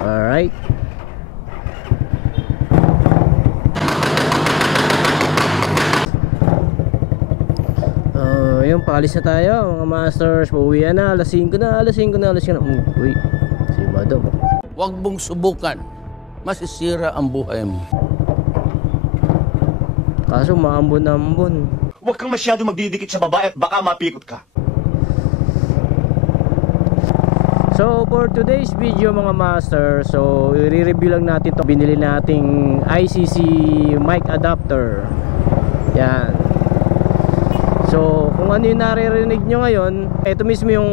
Alright. Ayun, paalis na tayo mga masters. Pauwian na, alas 5 na. Uy, si Madam. Huwag mong subukan. Masisira ang buhay mo. Kaso maambon-ambon. Huwag kang masyado magdidikit sa babae at baka mapikot ka. So for today's video mga master, so i-review lang natin to. Binili nating ICC mic adapter. Yan. So kung ano yung naririnig nyo ngayon, ito mismo yung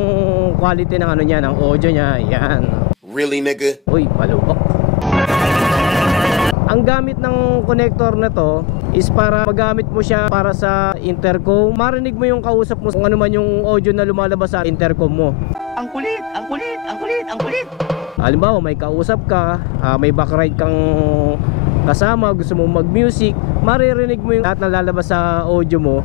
quality ng ano niya, ng audio niya. Yan. Really, nigga? Uy, malubok. Ang gamit ng connector na to is para magamit mo siya para sa intercom. Marinig mo yung kausap mo kung ano man yung audio na lumalabas sa intercom mo. Ang kulit, ang kulit, ang kulit, ang kulit. Halimbawa may kausap ka, may backlight kang kasama, gusto mo mag-music, maririnig mo yung lahat na lalabas sa audio mo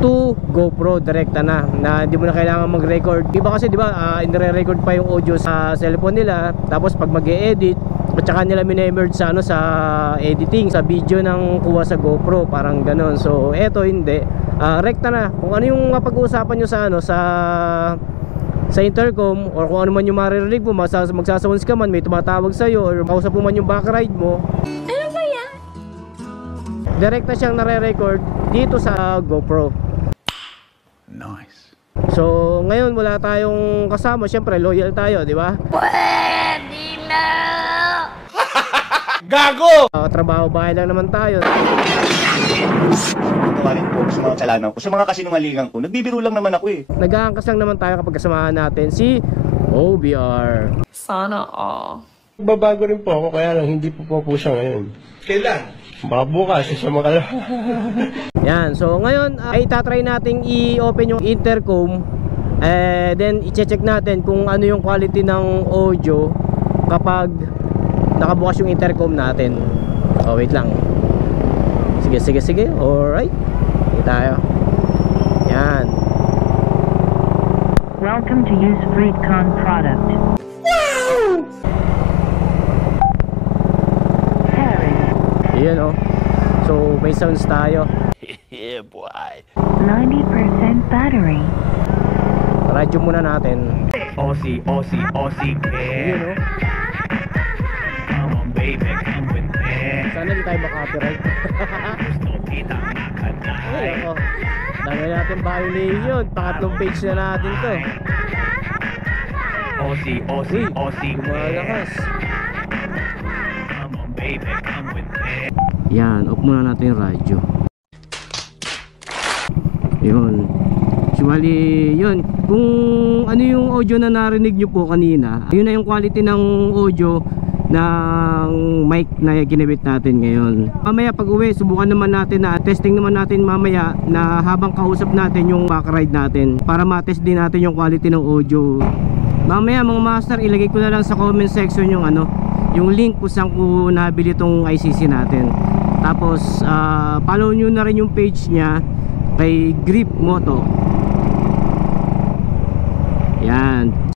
to GoPro direkta na hindi mo na kailangan mag-record. Iba kasi 'di ba, inire-record pa yung audio sa cellphone nila, tapos pag mag-e-edit at saka nila minemerge sa sa editing sa video ng kuha sa GoPro, parang ganon. So eto hindi, rekta na. Kung ano yung mapag-uusapan nyo sa intercom, or kung ano man yung maririnig mo, magsasounds ka man, may tumatawag sa'yo, or kausap mo man yung backride mo, ano ba yan? Direkta siyang nare-record dito sa GoPro. Nice. So ngayon wala tayong kasama, syempre loyal tayo, di ba? Pwede na! Gago! Trabaho bahay lang naman tayo. Tawarin po sa mga kasalanan ko, sa mga kasinungalingan ko. Nagbibiro lang naman ako eh. Nag-aangkas lang naman tayo kapag kasamahan natin si OBR. Sana all. Babago rin po ako, kaya lang hindi po siya ngayon. Kailan? Baka bukas, sa makala. Yan, so ngayon ay tatry nating i-open yung intercom, then i-check natin kung ano yung quality ng audio kapag nakabukas yung intercom natin. Oh, wait lang. Sige. Alright. Sige tayo. Yan. Welcome to use FreeCon product. Wow! Yun oh. So may sounds tayo. Yeah, boy. 90% battery. Radyo muna natin. Aussie, Yun oh. Come on baby, come with me. Sana di tayo makapiright. Gusto kita makatay. Ay ako. Dami natin violation. Pangatlong page na natin to. Aussie, Lumalakas. Come on baby, come with me. Yan, off muna natin yung radyo. Yun. Actually, yun. Kung ano yung audio na narinig nyo po kanina, yun na yung quality ng audio ng mic na ginamit natin ngayon. Mamaya pag uwi, subukan naman natin na testing naman natin mamaya na habang kausap natin yung backride natin para matest din natin yung quality ng audio. Mamaya mga master, ilagay ko na lang sa comment section yung yung link kung saan ko nabili tong ICC natin. Tapos follow nyo na rin yung page nya kay Grip Moto. Yan.